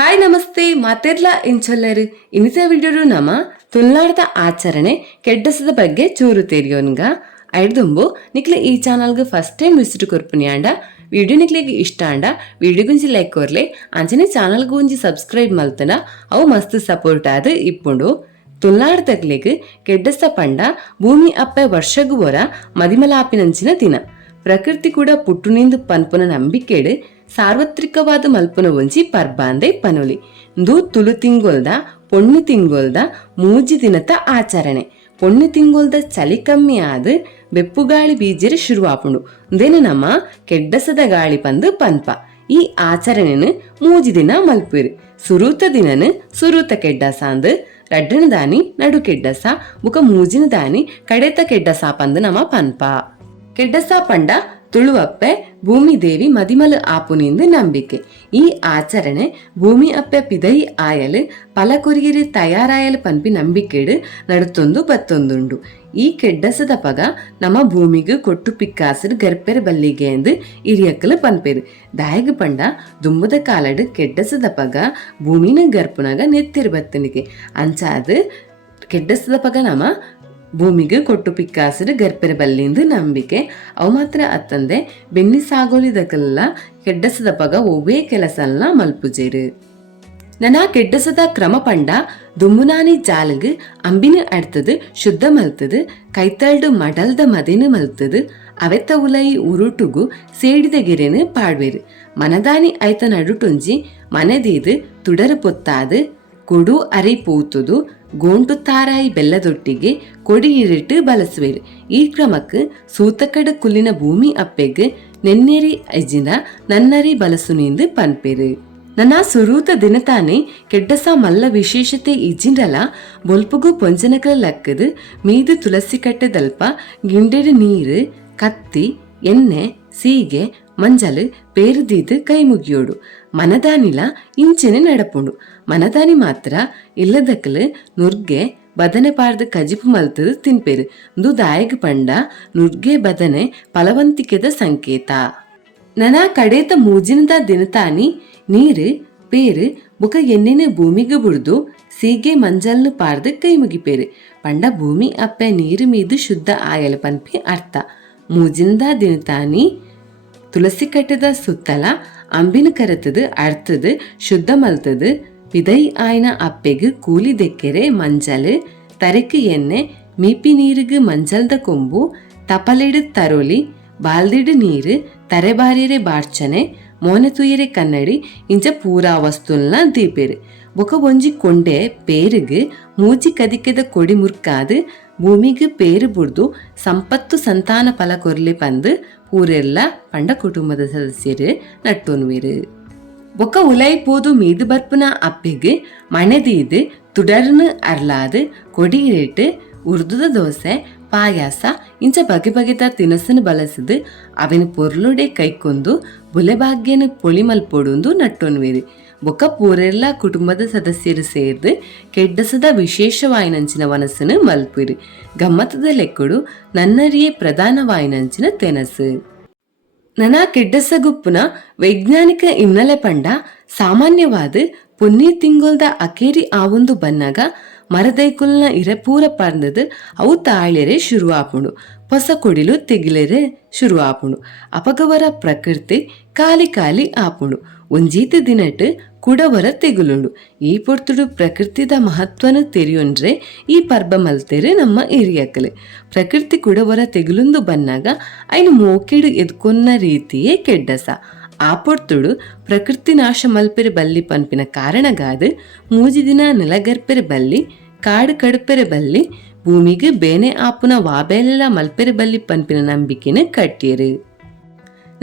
Hi ನಮಸ್ತೆ ಮಾತೆರ್ಲ ಇಂಚೊಲ್ಲರು ಇನ್ನಿತ ವಿಡಿಯೋಡು ನಮ್ಮ ತುಳುನಾಡದ ಆಚರಣೆ ಕೆಡ್ಡಸದ ಬಗ್ಗೆ ಚೂರು ತೆರಿಯೋನ್ಗ ಐಡ್ದುಂಬು ನಿಕ್ಲೆ ಈ ಚಾನಲ್ಗೆ ಫಸ್ಟ್ ಟೈಮ್ ವಿಸಿಟ್ ಕೊರ್ಪುನಿಯಾಂಡ ವಿಡಿಯೋ ನಿಕ್ಲೆಗೆ ಇಷ್ಟ ಅಂಡ ವಿಡಿಯೋ ಗುಂಜಿ ಲೈಕ್ ಕೊರ್ಲೆ ಅಂಚನೆ ಚಾನಲ್ಗೆ ಒಂಜಿ ಸಬ್ಸ್ಕ್ರೈಬ್ ಮಲ್ತನ ಅವು ಮಸ್ತ್ ಸಪೋರ್ಟ್ ಆದ್ ಇಪ್ಪುಂಡು. ತುಳುನಾಡದಗ್ಲೆಗ್ ಕೆಡ್ಡಸ ಪಂಡ ಭೂಮಿ ಅಪ್ಪೆ ವರ್ಷಗು ಹೊರ ಮದಿಮಲಾಪಿನಂಚಿನ ದಿನ. ಪ್ರಕೃತಿ ಕೂಡ ಪುಟ್ಟುನಿಂದು ಪನ್ಪುನ ನಂಬಿಕೆಡು ಸಾರ್ವತ್ರಿಕವಾದ ಮಲ್ಪುನ ಒಂಜಿ ಪರ್ಬಾಂದೆ ಪನೊಲಿ. ಇಂದು ತುಳು ತಿಂಗೊಲ್ದ ಪೊಣ್ಣು ತಿಂಗೊಲ್ದ ಮೂಜಿ ದಿನದ ಆಚರಣೆ. ಪೊಣ್ಣು ತಿಂಗೊಲ್ದ ಚಳಿ ಕಮ್ಮಿ ಆದ್ ಬೆಪ್ಪುಗಾಳಿ ಬೀಜರು ಶುರುವಾಪುಂಡು. ಇಂದೇನು ನಮ್ಮ ಕೆಡ್ಡಸದ ಗಾಳಿ ಪಂದು ಪನ್ಪ. ಈ ಆಚರಣೆನು ಮೂಜಿ ದಿನ ಮಲ್ಪುರು. ಸುರೂತ ದಿನನು ಸುರೂತ ಕೆಡ್ಡಸ ಅಂದ್ ರಡ್ಡನ ದಾನಿ ನಡು ಕೆಡ್ಡಸ ಬುಕ ಮೂಜಿನ ದಾನಿ ಕಡೆತ ಕೆಡ್ಡಸ ಪಂದು ನಮ್ಮ ಪನ್ಪ. ಕೆಡ್ಡಸ ಪಂಡ ತುಳುವಪ್ಪೆ ಭೂಮಿ ದೇವಿ ಮದಿಮಲು ಆಪುನಿಂದು ನಂಬಿಕೆ. ಈ ಆಚರಣೆ ಭೂಮಿ ಅಪ್ಪೆ ಪಿದೈ ಆಯಲು ಪಲಕೊರಿಗಿರಿ ತಯಾರಾಯಲು ಪನ್ಪಿ ನಂಬಿಕೆಡು ನಡುತ್ತೊಂದು ಬತ್ತೊಂದುಂಡು. ಈ ಕೆಡ್ಡಸದ ಪಗ ನಮ್ಮ ಭೂಮಿಗೆ ಕೊಟ್ಟು ಪಿಕ್ಕಾಸರು ಗರ್ಪೆರ ಬಲ್ಲಿಗೆ ಎಂದು ಇರಿಯಕ್ಕಲು ಪನ್ಪೇರು. ದಾಯಗ ಪಂಡ ದುಂಬದ ಕಾಲಡು ಕೆಡ್ಡಸದ ಪಗ ಭೂಮಿನ ಗರ್ಪುನಾಗ ನೆತ್ತಿರು ಬತ್ತನಿಗೆ ಅಂಚಾದ ಕೆಡ್ಡಸದ ಪಗ ನಮ್ಮ ಭೂಮಿಗೆ ಕೊಟ್ಟು ಪಿಕ್ಕಾಸರು ಗರ್ಪೆರ ಬಲ್ಲಿಂದು ನಂಬಿಕೆ. ಅವು ಮಾತ್ರ ಅತ್ತಂದೆ ಬೆನ್ನಿ ಸಾಗೋಲಿದಕ್ಕೆಲ್ಲ ಕೆಡ್ಡಸದ ಪಗ ಒವ್ವೇ ಕೆಲಸಲ್ಲ ಮಲ್ಪುಜೇರು. ನನ ಕೆಡ್ಡಸದ ಕ್ರಮ ಪಂಡ ದುಮ್ಮುನಾನಿ ಜಾಲಗ್ ಅಂಬಿನ ಅಡ್ತದು ಶುದ್ಧ ಮಲ್ತದು ಕೈತಲ್ಡು ಮಡಲ್ದ ಮದಿನ ಮಲ್ತದು ಅವೆತ್ತ ಉಲೈ ಉರುಟುಗು ಸೇಡಿದ ಗೆರೆನು ಪಾಡ್ವೇರು. ಮನದಾನಿ ಐತ ನಡುಟುಂಜಿ ಮನೆದೀದು ತುಡರು ಪೊತ್ತಾದು ಕೊಡು ಅರಿ ಪೂತುದು ಗೋಂಟು ತಾರಾಯಿ ಬೆಲ್ಲದೊಟ್ಟಿಗೆ ಕೊಡಿ ಇರಿಟ್ಟು ಬಳಸುವೆರು. ಈ ಕ್ರಮಕ್ಕೆ ಸೂತಕಡ ಕುಲ್ಲಿನ ಭೂಮಿ ಅಪ್ಪೆಗ್ ನೆನ್ನೆರಿ ಐಜಿನ ನನ್ನರಿ ಬಳಸುನಿಂದು ಪನ್ಪೇರು. ನನ್ನ ಸುರೂತ ದಿನತಾನೆ ಕೆಡ್ಡಸ ಮಲ್ಲ ವಿಶೇಷತೆ ಇಜಿಂಡಲ ಬೊಲ್ಪುಗು ಪೊಂಜನಕಲ ಲಕ್ಕದು ಮೀದು ತುಳಸಿ ಕಟ್ಟೆದಲ್ಪ ಗಿಂಡೆಡು ನೀರು ಕತ್ತಿ ಎಣ್ಣೆ ಸೀಗೆ ಮಂಜಲು ಪೇರುದೀದು ಕೈ ಮುಗಿಯೋಡು. ಮನದಾನಿಲ ಇಂಚೆನೆ ನಡಪುಂಡು. ಮನದಾನಿ ಮಾತ್ರ ಇಲ್ಲದಕ್ಕಲು ನುರ್ಗೆ ಬದನೆ ಪಾರ್ದು ಕಜಿಪು ಮಲ್ತದು ತಿನ್ಪೇರು. ಇಂದು ದಾಯಗ ಪಂಡ ನುರ್ಗೆ ಬದನೆ ಫಲವಂತಿಕೆದ ಸಂಕೇತ. ನನ ಕಡೇತ ಮೂಜಿನದ ದಿನತಾನಿ ನೀರು ಪೇರು ಬುಕ ಎಣ್ಣೆನ ಭೂಮಿಗೆ ಬುಡ್ದು ಸೀಗೆ ಮಂಜಲ್ನು ಪಾರ್ದು ಕೈ ಮುಗಿಪೇರು. ಪಂಡ ಭೂಮಿ ಅಪ್ಪೆ ನೀರು ಮೀದು ಶುದ್ಧ ಆಯಲು ಪನ್ಪಿ ಅರ್ಥ. ಮೂಜಿನದ ದಿನತಾನಿ ತುಳಸಿ ಕಟ್ಟದ ಸುತ್ತಲ ಅಂಬಿನ ಕರತದು ಅರ್ತದು ಶುದ್ಧ ಮಲ್ತದು ಪಿದೈ ಆಯ್ನ ಅಪ್ಪೆಗೆ ಕೂಲಿ ದೆಕ್ಕೆರೆ ಮಂಜಲು ತರೆಕು ಎಣ್ಣೆ ಮೀಪಿ ನೀರಿಗೂ ಮಂಜಲ್ದ ಕೊಂಬು ತಪಲೆಡು ತರೋಲಿ ಬಾಲ್ದಿಡು ನೀರು ತರೆಬಾರಿಯರೆ ಬಾರ್ಚನೆ ಮೋನೆ ತುಯರೆ ಕನ್ನಡಿ ಇಂಚ ಪೂರಾ ವಸ್ತುಲ್ನ ದೀಪೇರು. ಬೊಕ ಒಂಜಿ ಕೊಂಡೆ ಪೇರುಗು ಮೂಜಿ ಕದಿಕೆದ ಕೊಡಿ ಮುರ್ಕಾದು ಭೂಮಿಗೆ ಪೇರು ಬುಡ್ದು ಸಂಪತ್ತು ಸಂತಾನ ಫಲ ಕೊರ್ಲಿ ಪಂದು ಪೂರೆಲ್ಲ ಪಂಡ ಕುಟುಂಬದ ಸದಸ್ಯರು ನಟ್ಟೊನ್ವೇರು. ಬೊಕ ಉಲೈ ಪೋದು ಮೀದು ಬರ್ಪುನ ಅಪ್ಪೆಗೆ ಮಣೆದೀದು ತುಡರ್ನು ಅರ್ಲಾದು ಕೊಡಿ ಇರಿಟ್ಟು ಉರ್ದುದ ದೋಸೆ ಪಾಯಾಸ ಇಂಚ ಬಗೆ ಬಗೆದ ತಿನಸನ್ನು ಬಳಸಿದು ಅವಿನ ಪೊರ್ಲುಡೆ ಕೈಕೊಂದು ಬುಲೆಭಾಗ್ಯನ ಪೊಳಿ ಮಲ್ಪೊಡುಂದು ನಟ್ಟೊನ್ವೇರು. ಬೊಕ ಪೂರೆಲ್ಲ ಕುಟುಂಬದ ಸದಸ್ಯರು ಸೇರ್ದು ಕೆಡ್ಡಸದ ವಿಶೇಷವಾಯಿನಂಚಿನ ವನಸ್ಸನ್ನು ಮಲ್ಪಿರು. ಗಮ್ಮತದ ಲೆಕ್ಕಡು ನನ್ನರಿಯೇ ಪ್ರಧಾನವಾಯಿನಂಚಿನ ತೆನಸು. ನನ ಕೆಡ್ಡಸ ಗುಪ್ಪುನ ವೈಜ್ಞಾನಿಕ ಹಿನ್ನೆಲೆ ಪಂಡ ಸಾಮಾನ್ಯವಾದ ಪೊನ್ನಿ ತಿಂಗೊಲ್ದ ಅಕೇರಿ ಆವೊಂದು ಬನ್ನಗ ಮರದೈಕುಲ್ನ ಇರಪೂರ ಪರ್ದದು ಅವು ತಾಳೆರೆ ಶುರುವಾಪುಂಡು. ಹೊಸ ಕೊಡಿಲು ತೆಗಿಲೆರೆ ಶುರುವಾಪುಂಡು. ಅಪಗವರ ಪ್ರಕೃತಿ ಕಾಲಿ ಕಾಲಿ ಆಪುಂಡು. ಒಂಜೀತ ದಿನಟ್ ಕುಡವರ ತೆಗುಲುಂಡು. ಈ ಪೊರ್ತುಡು ಪ್ರಕೃತಿದ ಮಹತ್ವನು ತೆರಿಯೊಂಡ್ರೆ ಈ ಪರ್ಬ ಮಲ್ತೆರೆ ನಮ್ಮ ಹಿರಿಯಕಲೆ. ಪ್ರಕೃತಿ ಕುಡವರ ತೆಗುಲುಂದು ಬನ್ನಾಗ ಐನು ಮೋಕೆಡು ಎದ್ಕೊನ್ನ ರೀತಿಯೇ ಕೆಡ್ಡಸ. ಆ ಪೊರ್ತುಡು ಪ್ರಕೃತಿ ನಾಶ ಮಲ್ಪೆರೆ ಬಲ್ಲಿ ಪನ್ಪಿನ ಕಾರಣಗಾದು ಮೂಜಿ ದಿನ ನೆಲಗರ್ಪೆರೆ ಬಲ್ಲಿ ಕಾಡು ಕಡುಪೆರೆ ಬಲ್ಲಿ ಭೂಮಿಗೆ ಬೇನೆ ಆಪುನ ವಾಬೇಲೆಲ್ಲ ಮಲ್ಪೆರೆ ಬಲ್ಲಿ ಪನ್ಪಿನ ನಂಬಿಕೆನ ಕಟ್ಟಿಯರು.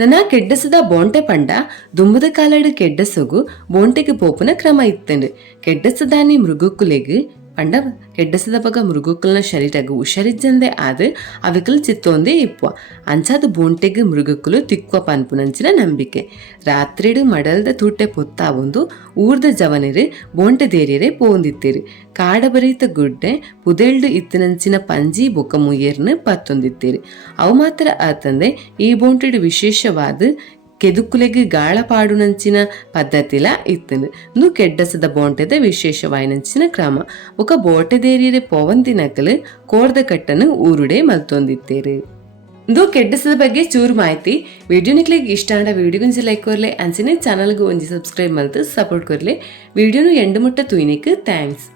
ನನ್ನ ಕೆಡ್ಡಸದ ಬೋಂಟೆ ಪಂಡ ದುಂಬದ ಕಾಲಡು ಕೆಡ್ಡಸಗು ಬೋಂಟೆಗೆ ಪೋಪುನ ಕ್ರಮ ಇತ್ತಂಡು. ಕೆಡ್ಡಸದಾನಿ ಮೃಗುಕುಲೆಗ್ ಪಂಡ ಕೆಡ್ಡಸದ ಬಗ ಮೃಗುಕುಲ್ನ ಶರೀರಗು ಹುಷರಿಜ್ಜಂದೆ ಆದು ಅವಿಕಲ್ ಚಿತ್ತೊಂದೇ ಇಪ್ಪುವ ಅಂಚಾದ ಬೋಂಟೆಗೆ ಮೃಗುಕುಲು ತಿಕ್ವ ಪನ್ಪುನಂಚಿನ ನಂಬಿಕೆ. ರಾತ್ರಿಡು ಮಡಲ್ದ ತೂಟೆ ಪೊತ್ತಾವೊಂದು ಊರ್ದ ಜವನಿರು ಬೋಂಟೆ ದೇರಿಯರೆ ಪೋಂದಿತ್ತೇರು. ಕಾಡಬರೀತ ಗುಡ್ಡೆ ಪುದೆಲ್ಡು ಇತ್ತಿನಂಚಿನ ಪಂಜಿ ಬೊಕ ಮುಯ್ಯರ್ನು ಪತ್ತೊಂದಿತ್ತೇರು. ಅವು ಮಾತ್ರ ಆತಂದೆ ಈ ಬೋಂಟೆಡು ವಿಶೇಷವಾದ ಕೆದುಕುಲೆಗ್ ಗಾಳ ಪಾಡುನಂಚಿನ ಪದ್ಧತಿಲ ಇತ್ತನು. ಇಂದು ಕೆಡ್ಡಸದ ಬೋಂಟೆದ ವಿಶೇಷವಾಯಿನಂಚಿನ ಕ್ರಮ. ఒక ಬೋಟೆದೇರಿಯರೆ ಪೋವಂತಿನಕಲು ಕೋರ್ದ ಕಟ್ಟನ್ನು ಊರುಡೆ ಮಲ್ತೊಂದಿತ್ತೇರು. ಇಂದು ಕೆಡ್ಡಸದ ಬಗ್ಗೆ ಚೂರು ಮಾಹಿತಿ. ವಿಡಿಯೋ ನಿಕ್ಲಿಗೆ ಇಷ್ಟ ಆಂಡ ವಿಡಿಯೋ ಗುಂಜಿ ಲೈಕ್ ಕೊರ್ಲೆ ಅಂಚಿನ ಚಾನಲ್ಗೆ ಒಂಜಿ ಸಬ್ಸ್ಕ್ರೈಬ್ ಮಲ್ತು ಸಪೋರ್ಟ್ ಕೊರ್ಲೆ. ವಿಡಿಯೋನು ಎಂಡು ಮುಟ್ಟ ತೂಯಿನಿಕ್ ಥ್ಯಾಂಕ್ಸ್.